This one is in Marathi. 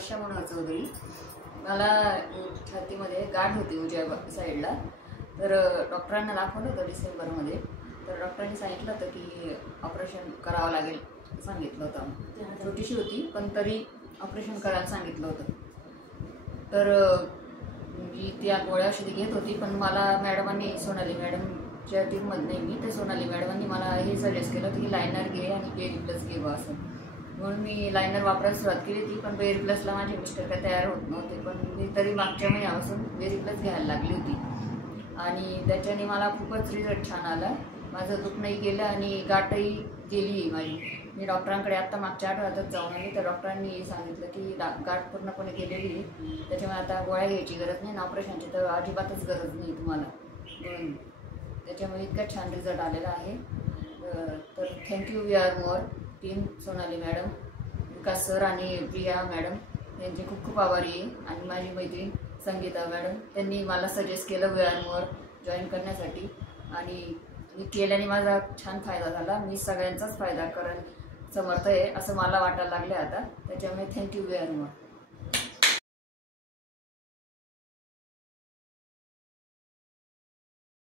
वर्षा मनोहर चौधरी। मला छातीमध्ये गाठ होती उजव्या साईडला, तर डॉक्टरांना दाखवलं होतं डिसेंबरमध्ये। तर डॉक्टरांनी सांगितलं होतं की ऑपरेशन करावं लागेल, सांगितलं होतं। छोटीशी होती पण तरी ऑपरेशन करायला सांगितलं होतं। तर मी त्या गोळ्या औषधी घेत होती, पण मला मॅडमांनी, सोनाली मॅडमच्या टीममध्ये नाही मी, तर सोनाली मॅडमांनी मला हे सजेस्ट केलं होतं की लायनर घे आणि बेरी प्लस घे बा असं। म्हणून मी लायनर वापरायला सुरुवात केली होती, पण बेरी प्लसला माझे मिस्टर काय तयार होत नव्हते, पण मी तरी मागच्या महिन्यापासून बेरी प्लस घ्यायला लागली होती आणि त्याच्याने मला खूपच रिझल्ट छान आला। माझं दुखणंही गेलं आणि गाठही गेली माझी। मी डॉक्टरांकडे आत्ता मागच्या आठवड्यातच जाऊन आली, तर डॉक्टरांनी सांगितलं की गाठ पूर्णपणे गेलेली आहे, त्याच्यामुळे आता गोळ्या घ्यायची गरज नाही, ऑपरेशनची तर अजिबातच गरज नाही तुम्हाला। म्हणून त्याच्यामुळे इतका छान रिझल्ट आलेला आहे। तर thank you we are more team, Sonali madam, Vikas sir आणि प्रिया मॅडम यांचे खूप खूप आभारी आहे। आणि माझी मैत्रीण संगीता मॅडम, त्यांनी मला सजेस्ट केलं वी आर मोर जॉईन करण्यासाठी आणि मी केल्याने माझा छान फायदा झाला। मी सगळ्यांचाच फायदा करायला समर्थ आहे असं मला वाटायला लागलं आता, त्याच्यामुळे थँक्यू वी आर मोर।